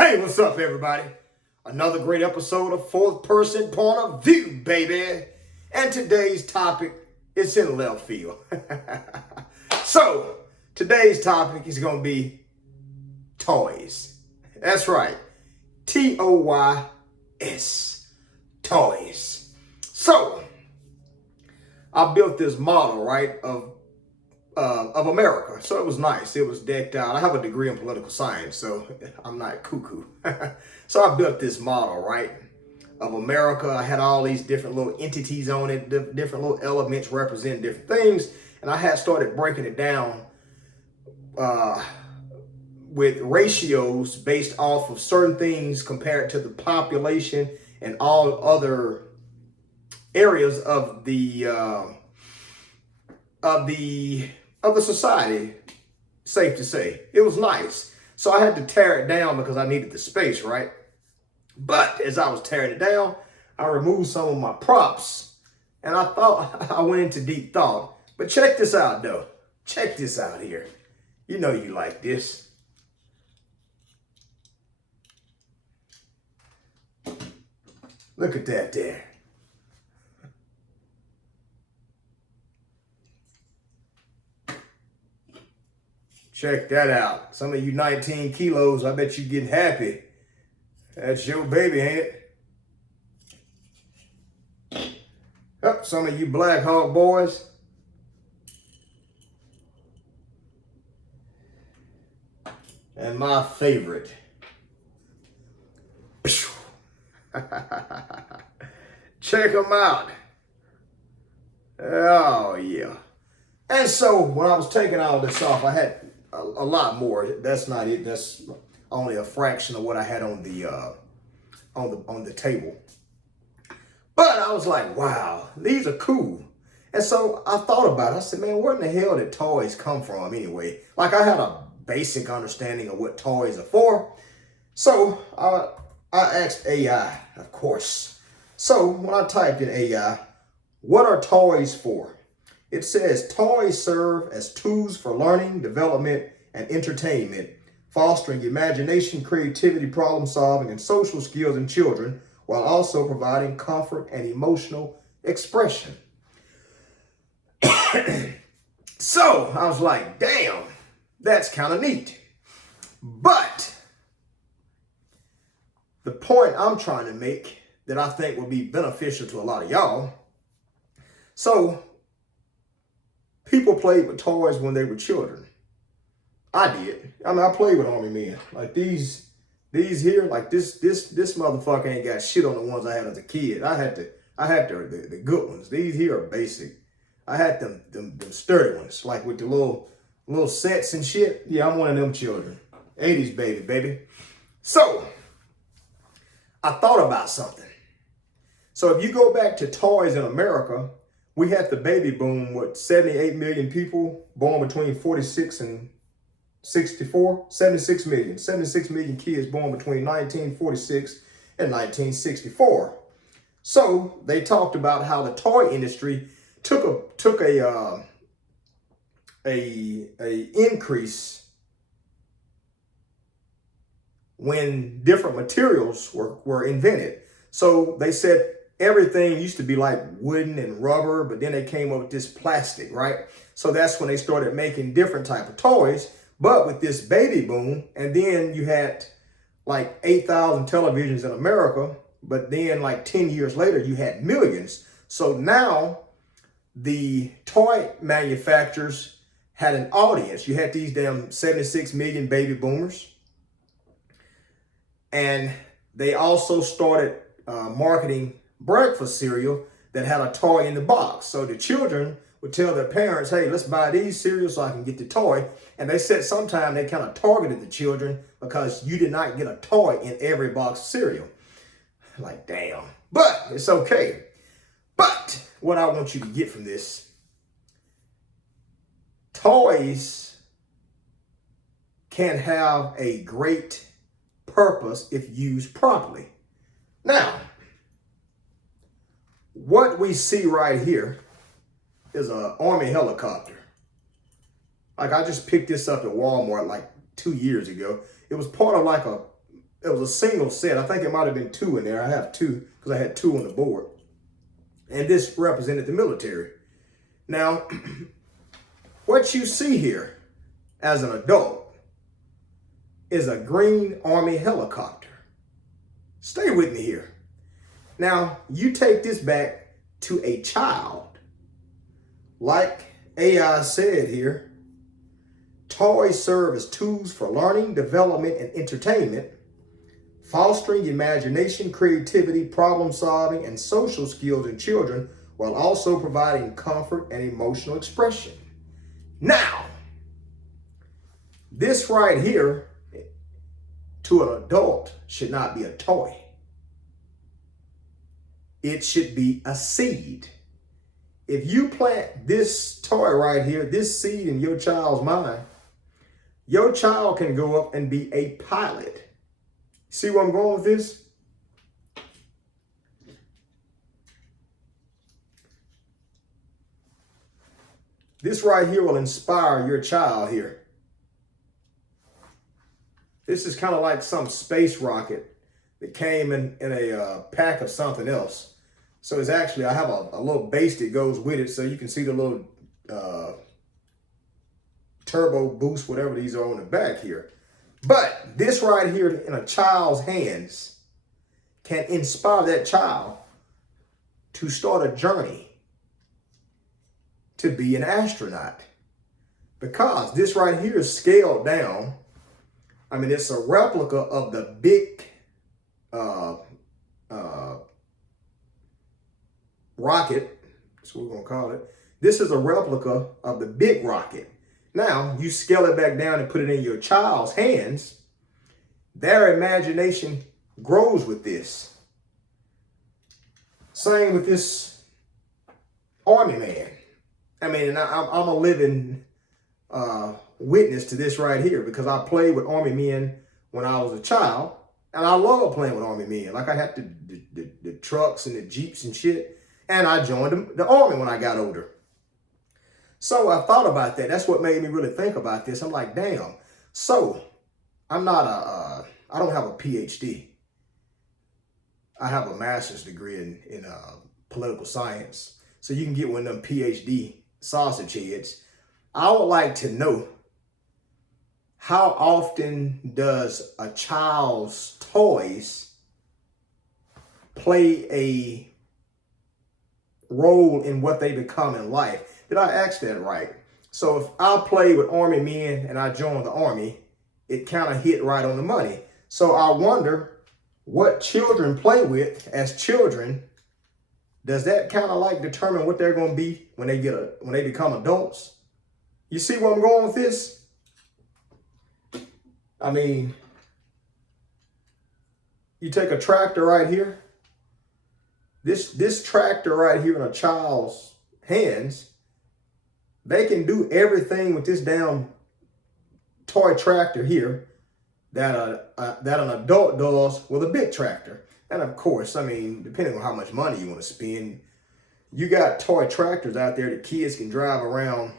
Hey, what's up, everybody? Another great episode of Fourth Person Point of View, baby. And today's topic is in left field. So, today's topic is going to be toys. That's right. T-O-Y-S. Toys. So, I built this model, right, of America. So it was nice. It was decked out. I have a degree in political science, so I'm not cuckoo. So I built this model, right, of America. I had all these different little entities on it, different little elements representing different things. And I had started breaking it down with ratios based off of certain things compared to the population and all other areas of the society, safe to say. It was nice. So I had to tear it down because I needed the space, right? But as I was tearing it down, I removed some of my props and I thought I went into deep thought. But check this out though. Check this out here. You know you like this. Look at that there. Check that out. Some of you 19 kilos, I bet you getting happy. That's your baby, ain't it? Yep, some of you Black Hawk boys. And my favorite. Check them out. Oh, yeah. And so when I was taking all this off, I had a lot more. That's not it. That's only a fraction of what I had on the table. But I was like, wow, these are cool. And so I thought about it. I said, man, where in the hell did toys come from anyway? Like I had a basic understanding of what toys are for. So I asked AI, of course. So when I typed in AI, what are toys for? It says toys serve as tools for learning, development, and entertainment, fostering imagination, creativity, problem solving, and social skills in children, while also providing comfort and emotional expression. So I was like, damn, that's kind of neat. But the point I'm trying to make that I think will be beneficial to a lot of y'all. So people played with toys when they were children. I did. I mean, I played with Army men. Like these here, like this motherfucker ain't got shit on the ones I had as a kid. I had the good ones. These here are basic. I had them sturdy ones, like with the little sets and shit. Yeah, I'm one of them children. 80s baby. So I thought about something. So if you go back to toys in America, we had the baby boom, 78 million people born between 46 and 64? 76 million. 76 million kids born between 1946 and 1964. So they talked about how the toy industry took a increase when different materials were invented. So they said everything used to be like wooden and rubber, but then they came up with this plastic, right? So that's when they started making different type of toys. But with this baby boom, and then you had like 8,000 televisions in America, but then like 10 years later, you had millions. So now the toy manufacturers had an audience. You had these damn 76 million baby boomers. And they also started marketing breakfast cereal that had a toy in the box. So the children would tell their parents, hey, let's buy these cereals so I can get the toy. And they said sometime they kind of targeted the children because you did not get a toy in every box of cereal. Like, damn. But it's okay. But what I want you to get from this, toys can have a great purpose if used properly. Now, what we see right here is an Army helicopter. Like I just picked this up at Walmart like 2 years ago. It was part of like a It was a single set. I think it might have been two in there. I have two because I had two on the board. And this represented the military. Now, what you see here as an adult is a green Army helicopter. Stay with me here. Now, you take this back to a child. Like AI said here, toys serve as tools for learning, development, and entertainment, fostering imagination, creativity, problem solving, and social skills in children, while also providing comfort and emotional expression. Now, this right here, to an adult, should not be a toy. It should be a seed. If you plant this toy right here, this seed in your child's mind, your child can go up and be a pilot. See where I'm going with this? This right here will inspire your child here. This is kind of like some space rocket that came in a pack of something else. So it's actually, I have a little base that goes with it so you can see the little turbo boost, whatever these are on the back here. But this right here in a child's hands can inspire that child to start a journey to be an astronaut. Because this right here is scaled down. I mean, it's a replica of the big rocket. That's what we're going to call it. This is a replica of the big rocket. Now, you scale it back down and put it in your child's hands. Their imagination grows with this. Same with this Army man. I mean, and I'm a living witness to this right here because I played with Army men when I was a child. And I love playing with Army men. Like I had the trucks and the Jeeps and shit. And I joined the Army when I got older. So I thought about that. That's what made me really think about this. I'm like, damn. So I'm not I don't have a PhD. I have a master's degree in political science. So you can get one of them PhD sausage heads. I would like to know, how often does a child's toys play a role in what they become in life? Did I ask that right? So if I play with Army men and I join the Army, it kind of hit right on the money. So I wonder what children play with as children. Does that kind of like determine what they're going to be when they become adults? You see where I'm going with this? I mean, you take a tractor right here. This tractor right here in a child's hands, they can do everything with this damn toy tractor here that an adult does with a big tractor. And of course, I mean, depending on how much money you want to spend, you got toy tractors out there that kids can drive around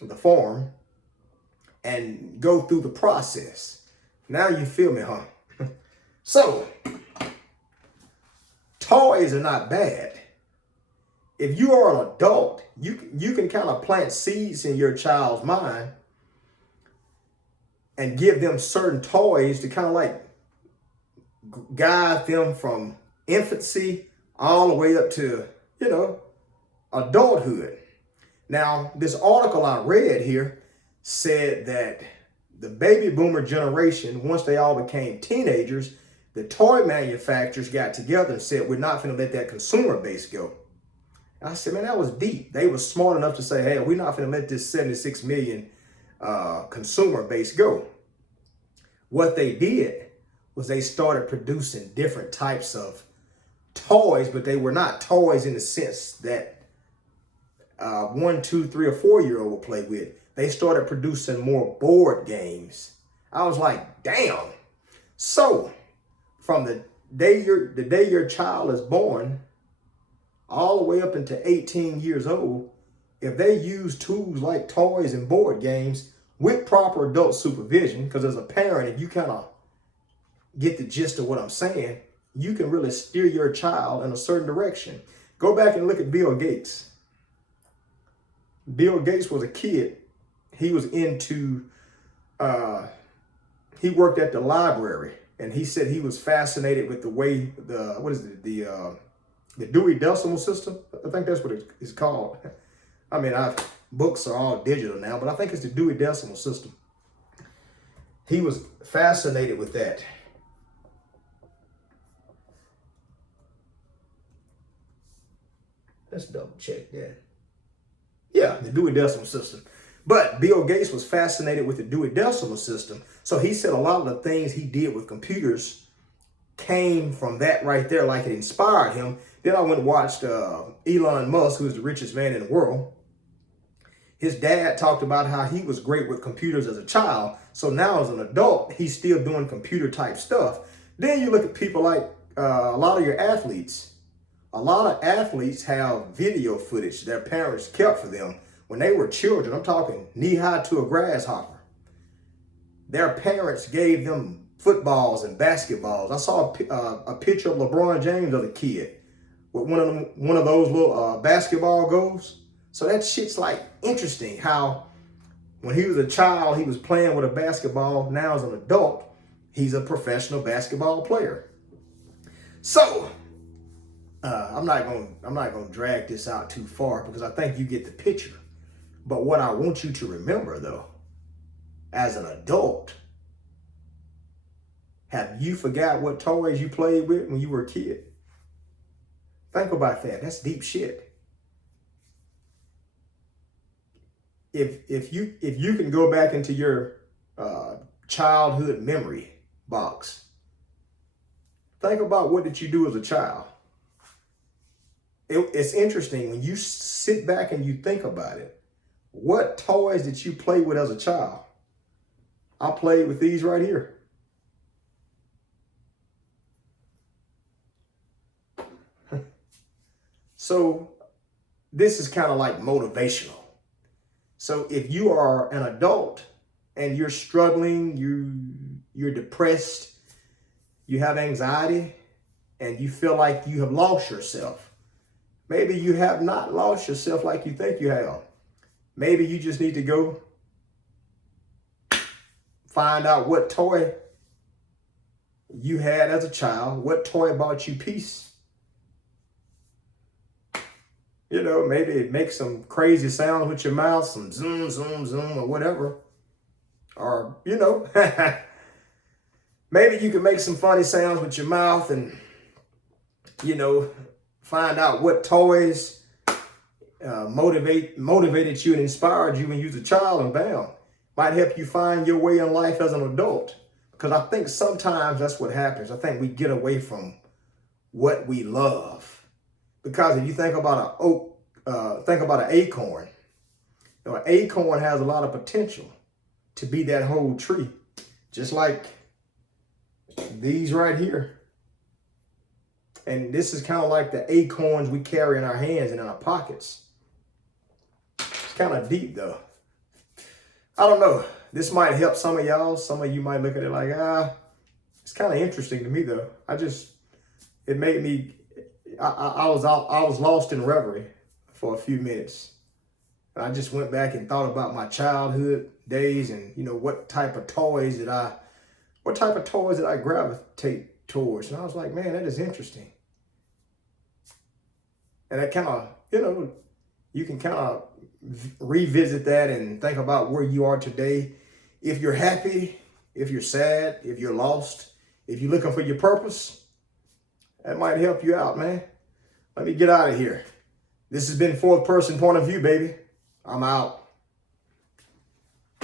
the farm and go through the process. Now you feel me, huh? So, toys are not bad. If you are an adult, you can kind of plant seeds in your child's mind and give them certain toys to kind of like guide them from infancy all the way up to, adulthood. Now, this article I read here said that the baby boomer generation, once they all became teenagers, the toy manufacturers got together and said, we're not going to let that consumer base go. I said, man, that was deep. They were smart enough to say, hey, we're not going to let this 76 million consumer base go. What they did was they started producing different types of toys, but they were not toys in the sense that 1, 2, 3, or 4-year-old will play with. They started producing more board games. I was like, damn. So from the day your child is born, all the way up into 18 years old, if they use tools like toys and board games with proper adult supervision, because as a parent, if you kind of get the gist of what I'm saying, you can really steer your child in a certain direction. Go back and look at Bill Gates. Bill Gates was a kid. He was into, he worked at the library, and he said he was fascinated with the way the Dewey Decimal System. I think that's what it's called. I mean, books are all digital now, but I think it's the Dewey Decimal System. He was fascinated with that. Let's double check that. Yeah, the Dewey Decimal System. But Bill Gates was fascinated with the Dewey Decimal System. So he said a lot of the things he did with computers came from that right there, like it inspired him. Then I went and watched Elon Musk, who's the richest man in the world. His dad talked about how he was great with computers as a child. So now as an adult, he's still doing computer type stuff. Then you look at people like a lot of your athletes. A lot of athletes have video footage their parents kept for them when they were children. I'm talking knee high to a grasshopper. Their parents gave them footballs and basketballs. I saw a picture of LeBron James as a kid with one of those little basketball goals. So that shit's like interesting how when he was a child, he was playing with a basketball. Now as an adult, he's a professional basketball player. So I'm not gonna drag this out too far because I think you get the picture. But what I want you to remember though, as an adult, have you forgot what toys you played with when you were a kid? Think about that. That's deep shit. If you can go back into your childhood memory box, think about what did you do as a child. It's interesting when you sit back and you think about it. What toys did you play with as a child? I played with these right here. So this is kind of like motivational. So if you are an adult and you're struggling, you're depressed, you have anxiety, and you feel like you have lost yourself. Maybe you have not lost yourself like you think you have. Maybe you just need to go find out what toy you had as a child, what toy brought you peace. You know, maybe it makes some crazy sounds with your mouth, some zoom, zoom, zoom, or whatever. Or, you know, maybe you can make some funny sounds with your mouth and, you know, find out what toys motivated you and inspired you when you was a child, and bam, might help you find your way in life as an adult. Because I think sometimes that's what happens. I think we get away from what we love. Because if you think about an acorn, you know, an acorn has a lot of potential to be that whole tree, just like these right here. And this is kind of like the acorns we carry in our hands and in our pockets. It's kind of deep though. I don't know. This might help some of y'all. Some of you might look at it like, it's kind of interesting to me though. It made me, I was lost in reverie for a few minutes. And I just went back and thought about my childhood days and, you know, what type of toys did I gravitate towards. And I was like, man, that is interesting. And that kind of, you know, you can kind of revisit that and think about where you are today. If you're happy, if you're sad, if you're lost, if you're looking for your purpose, that might help you out, man. Let me get out of here. This has been Fourth Person Point of View, baby. I'm out.